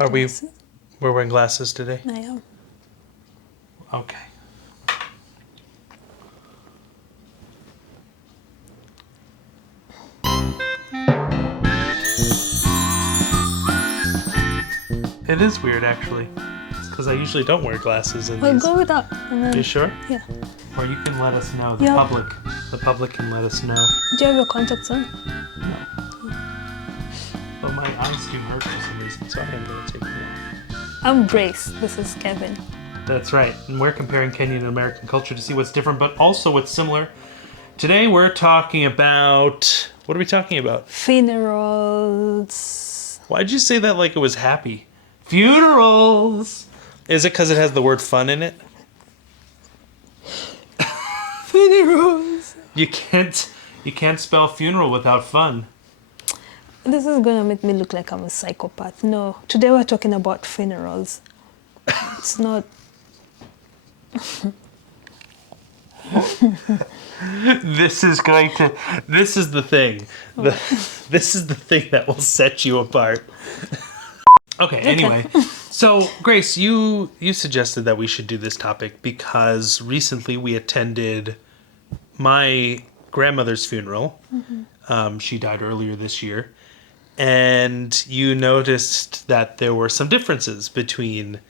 Are we? We're wearing glasses today. I am. Okay. It is weird, actually, because I usually don't wear glasses in Well, these. go with that. And then, You sure? yeah. Or you can let us know. Yeah. The public can let us know. Do you have your contacts on? No. But my eyes do hurt for some reason, so I am going to take them off. I'm Grace. This is Kevin. That's right. And we're comparing Kenyan and American culture to see what's different, but also what's similar. Today we're talking about... What are we talking about? Funerals. Why'd you say that like it was happy? Funerals! Is it because it has the word fun in it? Funerals. You can't spell funeral without fun. This is going to make me look like I'm a psychopath. No. Today we're talking about funerals. It's not... This is the thing. This is the thing that will set you apart. Okay, anyway. So, Grace, you suggested that we should do this topic because recently we attended my grandmother's funeral. Mm-hmm. She died earlier this year. And you noticed that there were some differences between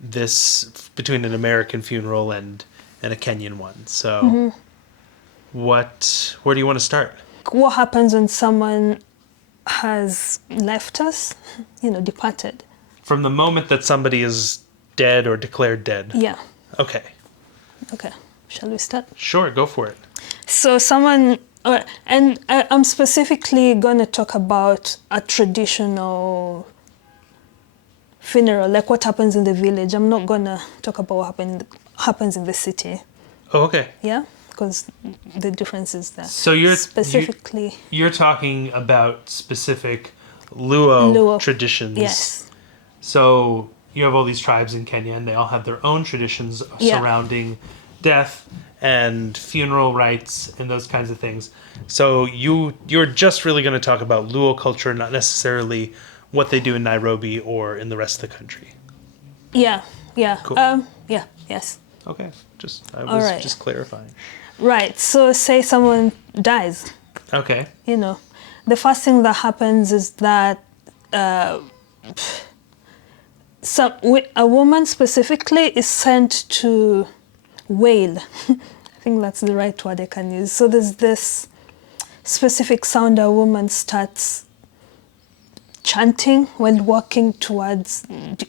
an American funeral and a Kenyan one. So, where do you want to start? What happens when someone has left us, departed? From the moment that somebody is dead or declared dead? Yeah. Okay. Okay. Shall we start? Sure, go for it. So I'm specifically going to talk about a traditional funeral, like what happens in the village. I'm not going to talk about what happens in the city. Oh, okay. Yeah? Because the difference is there. So you're talking about specific Luo traditions. Yes. So you have all these tribes in Kenya, and they all have their own traditions surrounding death and funeral rites and those kinds of things. So you're just really going to talk about Luo culture, not necessarily what they do in Nairobi or in the rest of the country. Yeah. Cool. Yes. Okay. I was just clarifying. Right. So say someone dies. Okay. The first thing that happens is that a woman specifically is sent to wail. I think that's the right word I can use. So there's this specific sound a woman starts chanting while walking towards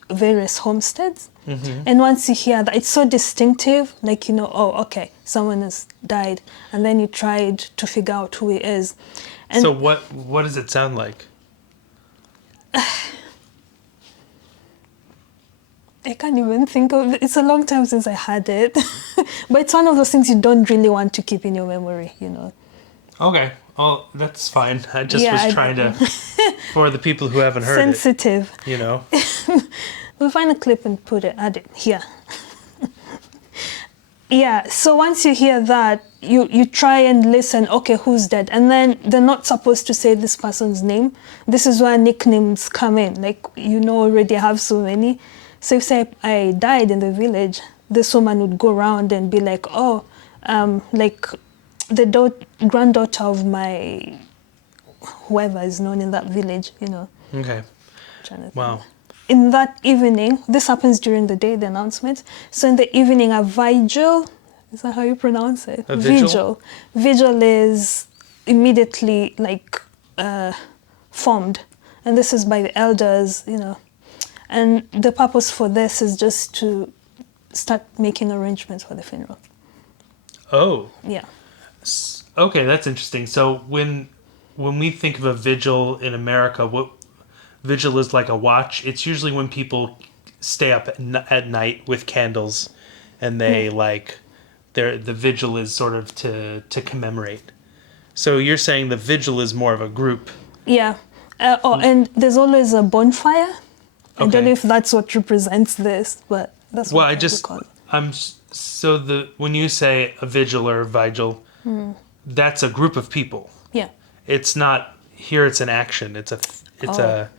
various homesteads. Mm-hmm. And once you hear that, it's so distinctive, like, okay, someone has died. And then you tried to figure out who he is. And so what does it sound like? I can't even think of it. It's a long time since I had it. But it's one of those things you don't really want to keep in your memory, Okay. Oh, that's fine. I just was trying to, for the people who haven't heard sensitive. it. We'll find a clip and add it here. Yeah, so once you hear that, you try and listen, okay, who's dead? And then they're not supposed to say this person's name. This is where nicknames come in. Like, already have so many. So if, say, I died in the village, this woman would go around and be like, like the granddaughter of my whoever is known in that village, Okay. Wow. In that evening, this happens during the day, the announcement. So in the evening, a vigil, is that how you pronounce it? A vigil? Vigil is immediately formed. And this is by the elders, And the purpose for this is just to start making arrangements for the funeral. Oh. Yeah. Okay, that's interesting. So when we think of a vigil in America, what vigil is like a watch. It's usually when people stay up at night with candles, and they the vigil is sort of to commemorate. So you're saying the vigil is more of a group. Yeah. And there's always a bonfire. Okay. I don't know if that's what represents this, but that's what we call it. When you say a vigil or a vigil, that's a group of people. Yeah. It's not here. It's an action. It's a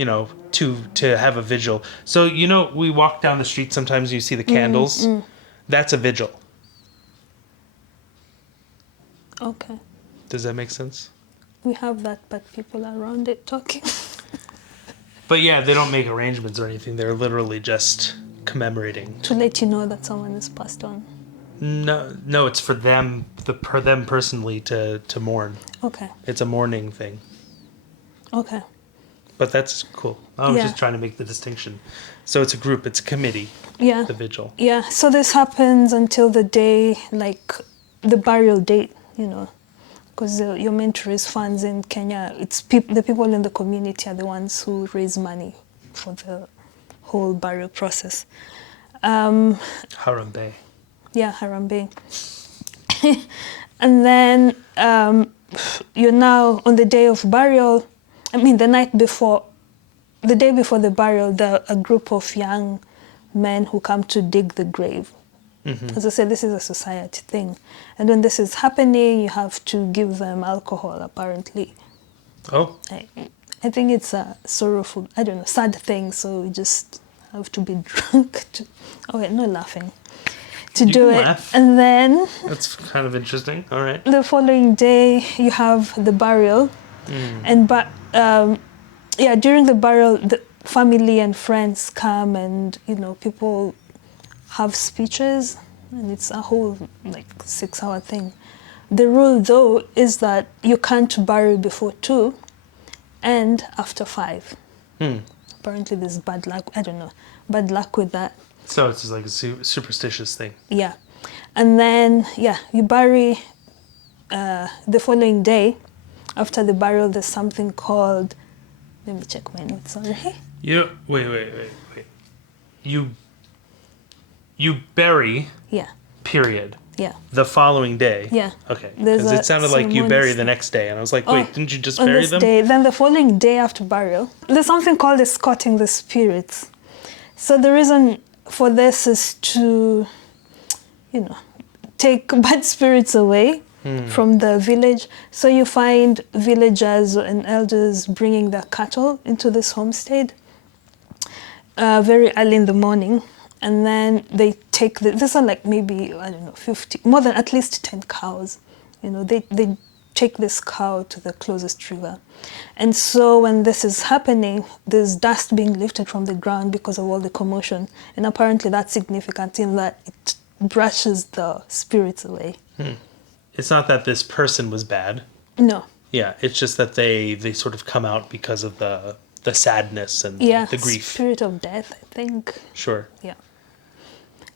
you know, to have a vigil. So, you know, we walk down the street sometimes and you see the candles. That's a vigil. Okay. Does that make sense? We have that, but people around it talking. But yeah, they don't make arrangements or anything. They're literally just commemorating. To let you know that someone is passed on. No, it's for them, them personally to mourn. Okay. It's a mourning thing. Okay. But that's cool. I was Yeah. just trying to make the distinction. So it's a group, it's a committee, Yeah. the vigil. Yeah. So this happens until the day, like the burial date, you know, because your mentor is funds in Kenya. It's the people in the community are the ones who raise money for the whole burial process. Harambe. Yeah, Harambe. And then you're now on the day of burial. I mean, the day before the burial, a group of young men who come to dig the grave. As I said, this is a society thing. And when this is happening, you have to give them alcohol, apparently. Oh, I think it's a sorrowful, I don't know, sad thing, so you just have to be drunk to, oh wait, no laughing, to You do can it. laugh. And then that's kind of interesting. All right. the following day, you have the burial. And during the burial, the family and friends come and, you know, people have speeches, and it's a whole, like, 6-hour thing. The rule, though, is that you can't bury before 2 and after 5. Apparently there's bad luck, I don't know, bad luck with that. So it's just like a superstitious thing. Yeah. And then, you bury the following day. After the burial, there's something called, let me check my notes, sorry. Wait. You bury, Yeah, period, yeah. the following day. Yeah. Okay. There's Because a it sounded like you ceremony bury the next day. And I was like, wait, didn't you just on bury this them? day, then the following day after burial, there's something called escorting the spirits. So the reason for this is to, you know, take bad spirits away from the village. So you find villagers and elders bringing their cattle into this homestead very early in the morning. And then they take these are like maybe, I don't know, 50, more than at least 10 cows. You know, they take this cow to the closest river. And so when this is happening, there's dust being lifted from the ground because of all the commotion. And apparently that's significant in that it brushes the spirits away. It's not that this person was bad. No. Yeah, it's just that they sort of come out because of the sadness and the grief. Spirit of death, I think. Sure. Yeah.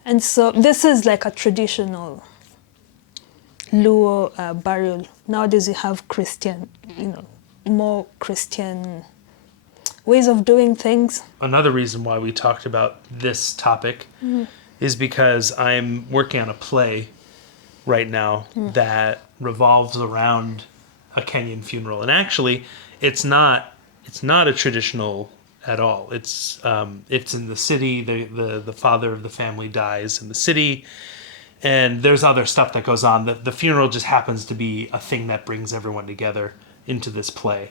And so this is like a traditional Luo burial. Nowadays you have Christian, you know, more Christian ways of doing things. Another reason why we talked about this topic is because I'm working on a play right now that revolves around a Kenyan funeral. And actually, it's not a traditional at all. It's in the city. The father of the family dies in the city, and there's other stuff that goes on. The funeral just happens to be a thing that brings everyone together into this play.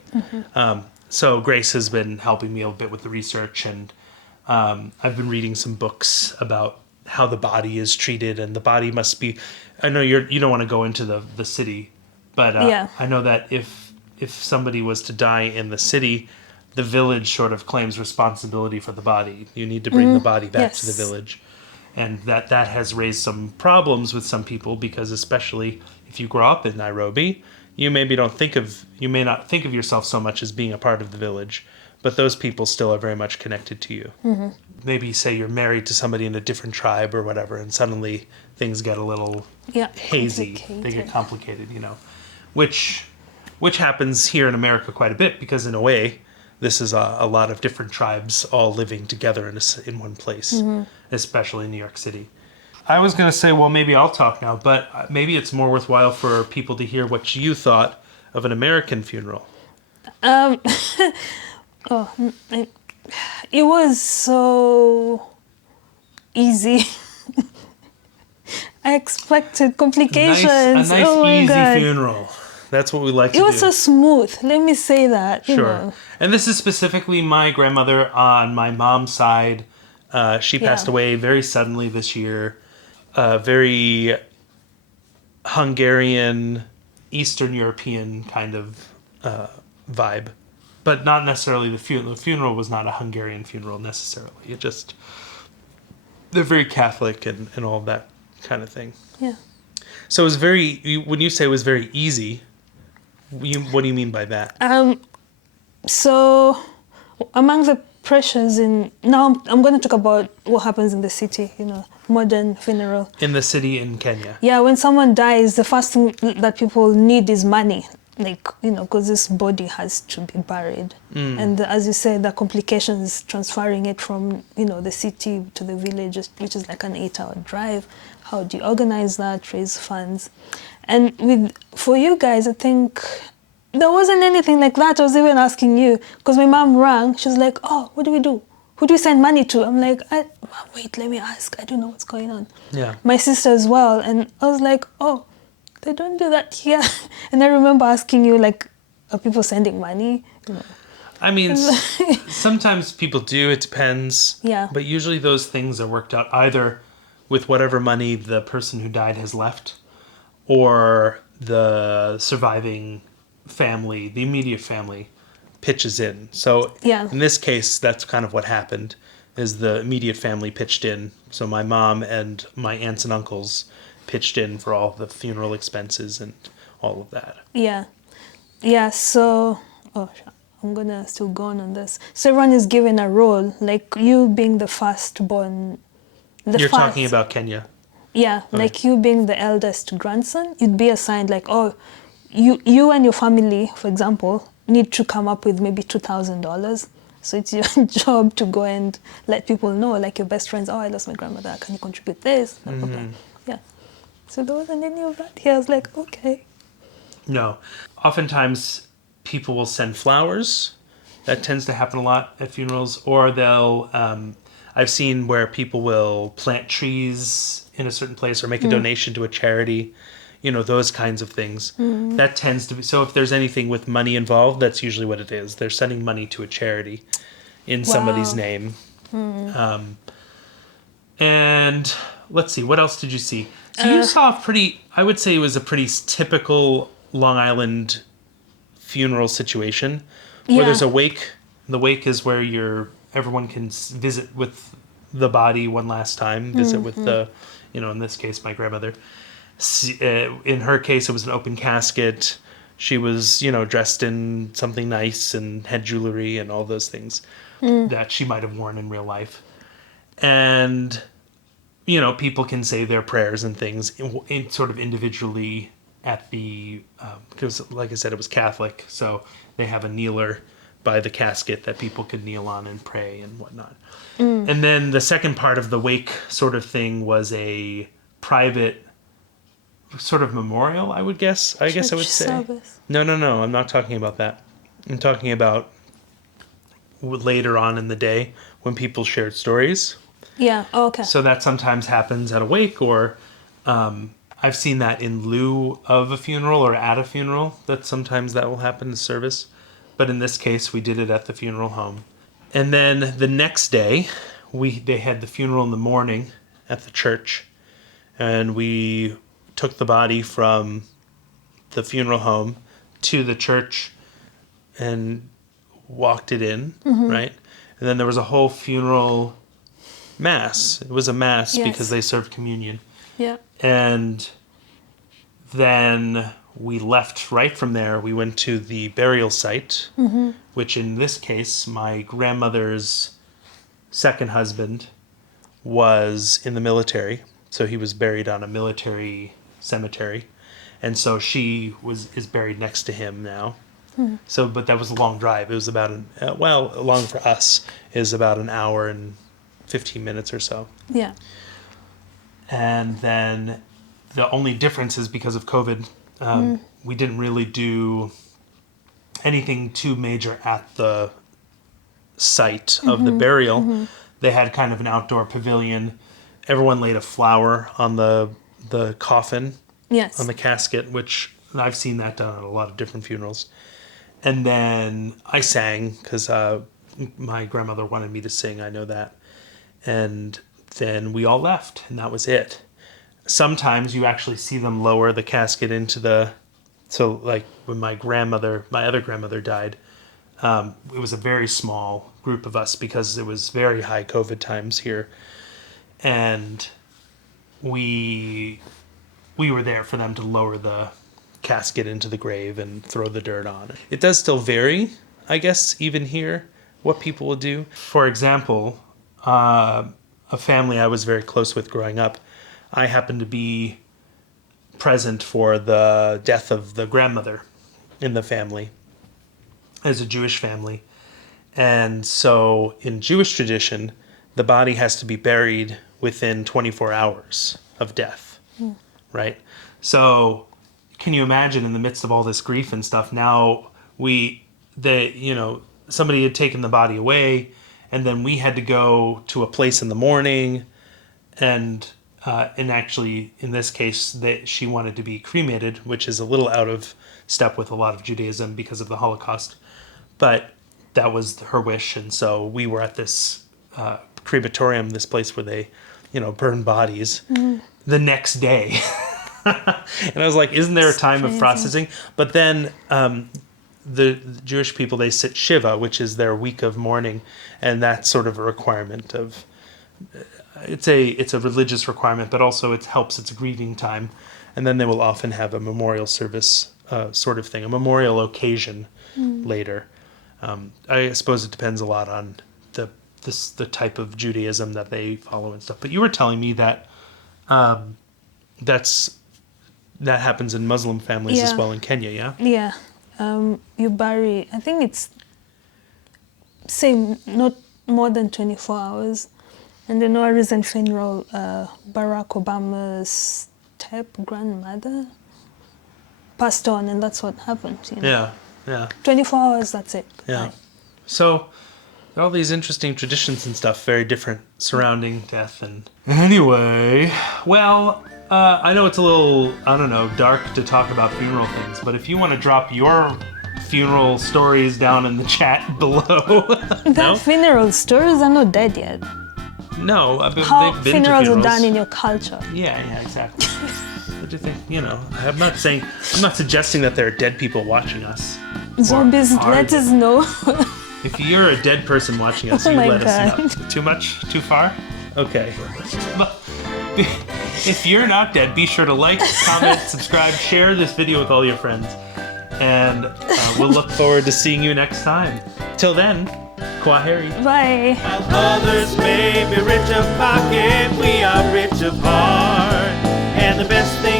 So Grace has been helping me a bit with the research, and I've been reading some books about how the body is treated, and the body must be. I know you don't want to go into the city, but I know that if somebody was to die in the city, the village sort of claims responsibility for the body. You need to bring the body back to the village. And that has raised some problems with some people, because especially if you grow up in Nairobi, you may not think of yourself so much as being a part of the village, but those people still are very much connected to you. Maybe say you're married to somebody in a different tribe or whatever, and suddenly things get a little hazy. They get complicated, you know, which happens here in America quite a bit, because in a way, this is a lot of different tribes all living together in one place, especially in New York City. I was going to say, well, maybe I'll talk now, but maybe it's more worthwhile for people to hear what you thought of an American funeral. It was so easy. I expected complications. A nice oh my easy God. funeral. That's what we like to It do. was so smooth. Let me say that. You Sure. know. And this is specifically my grandmother on my mom's side. She passed Yeah. away very suddenly this year. Very Hungarian, Eastern European kind of vibe. But not necessarily the funeral. The funeral was not a Hungarian funeral necessarily. It just, they're very Catholic and all that kind of thing. Yeah. So it was when you say it was very easy, what do you mean by that? So, among the pressures now I'm going to talk about what happens in the city, you know, modern funeral. In the city in Kenya. Yeah, when someone dies, the first thing that people need is money, like, you know, because this body has to be buried. And as you said, the complications transferring it from, you know, the city to the village, which is like an 8-hour drive. How do you organize that, raise funds? And for you guys, I think there wasn't anything like that. I was even asking you, because my mom rang. She was like, oh, what do we do? Who do we send money to? I'm like, wait, let me ask. I don't know what's going on. Yeah. My sister as well. And I was like, oh, they don't do that here. And I remember asking you, like, are people sending money? You know. I mean, sometimes people do. It depends. Yeah. But usually those things are worked out either with whatever money the person who died has left, or the surviving family, the immediate family, pitches in. So Yeah. in this case, that's kind of what happened, is the immediate family pitched in. So my mom and my aunts and uncles pitched in for all the funeral expenses and all of that. Yeah. Yeah, so... I'm going to still go on this. So everyone is given a role, like you being the firstborn. You're talking about Kenya. Yeah, like you being the eldest grandson, you'd be assigned like, oh, you and your family, for example, need to come up with maybe $2,000. So it's your job to go and let people know, like your best friends, oh, I lost my grandmother, can you contribute this? Blah, blah, blah. Yeah. So there wasn't any of that here. I was like, okay. No. Oftentimes, people will send flowers. That tends to happen a lot at funerals. Or they'll... I've seen where people will plant trees in a certain place or make a donation to a charity, you know, those kinds of things. That tends to be... So if there's anything with money involved, that's usually what it is. They're sending money to a charity in somebody's name. And let's see, what else did you see? So you saw I would say it was a pretty typical Long Island funeral situation where there's a wake. The wake is where everyone can visit with the body one last time, visit with the, you know, in this case, my grandmother. In her case, it was an open casket. She was, you know, dressed in something nice and had jewelry and all those things that she might have worn in real life. And, you know, people can say their prayers and things in sort of individually at the, because like I said, it was Catholic, so they have a kneeler by the casket that people could kneel on and pray and whatnot. And then the second part of the wake sort of thing was a private sort of memorial, I would guess. I guess I would say. Service. No, I'm not talking about that. I'm talking about later on in the day when people shared stories. Yeah, okay. So that sometimes happens at a wake, or I've seen that in lieu of a funeral or at a funeral, that sometimes that will happen in service. But in this case, we did it at the funeral home. And then the next day, they had the funeral in the morning at the church. And we took the body from the funeral home to the church and walked it in, right? And then there was a whole funeral mass. It was a mass because they served communion. Yeah. And then we left right from there. We went to the burial site, which in this case, my grandmother's second husband was in the military. So he was buried on a military cemetery. And so she is buried next to him now. So, but that was a long drive. It was about long for us is about an hour and 15 minutes or so. Yeah. And then the only difference is because of COVID, we didn't really do anything too major at the site of the burial. They had kind of an outdoor pavilion. Everyone laid a flower on the coffin, Yes. on the casket, which I've seen that done at a lot of different funerals. And then I sang because my grandmother wanted me to sing. I know that. And then we all left, and that was it. Sometimes you actually see them lower the casket into the... So, like, when my other grandmother died, it was a very small group of us because it was very high COVID times here. And we were there for them to lower the casket into the grave and throw the dirt on it. It does still vary, I guess, even here, what people will do. For example, a family I was very close with growing up, I happened to be present for the death of the grandmother in the family, as a Jewish family. And so in Jewish tradition, the body has to be buried within 24 hours of death, right? So can you imagine, in the midst of all this grief and stuff, now somebody had taken the body away, and then we had to go to a place in the morning, and actually, in this case, she wanted to be cremated, which is a little out of step with a lot of Judaism because of the Holocaust. But that was her wish, and so we were at this crematorium, this place where they, burn bodies, the next day. And I was like, isn't there a time of processing? But then the Jewish people, they sit Shiva, which is their week of mourning, and that's sort of a requirement of... It's a religious requirement, but also it helps. It's a grieving time. And then they will often have a memorial service sort of thing, a memorial occasion later. I suppose it depends a lot on the type of Judaism that they follow and stuff. But you were telling me that that happens in Muslim families as well in Kenya, yeah? Yeah. You bury, I think it's same, not more than 24 hours. And then our recent funeral, Barack Obama's step-grandmother passed on, and that's what happened. Yeah. 24 hours, that's it. Yeah. So, all these interesting traditions and stuff, very different surrounding death. And anyway, well, I know it's a little, dark to talk about funeral things, but if you want to drop your funeral stories down in the chat below. No? Funeral stories are not dead yet. No, How they've been funerals to are funerals. done in your culture. Yeah, exactly. What do you think? I'm not suggesting that there are dead people watching us. Zombies, let us know. If you're a dead person watching us, you let us know. Too much? Too far? Okay. If you're not dead, be sure to like, comment, subscribe, share this video with all your friends. And we'll look forward to seeing you next time. Till then, Kwaheri. Bye. While others may be rich of pocket, we are rich of heart. And the best thing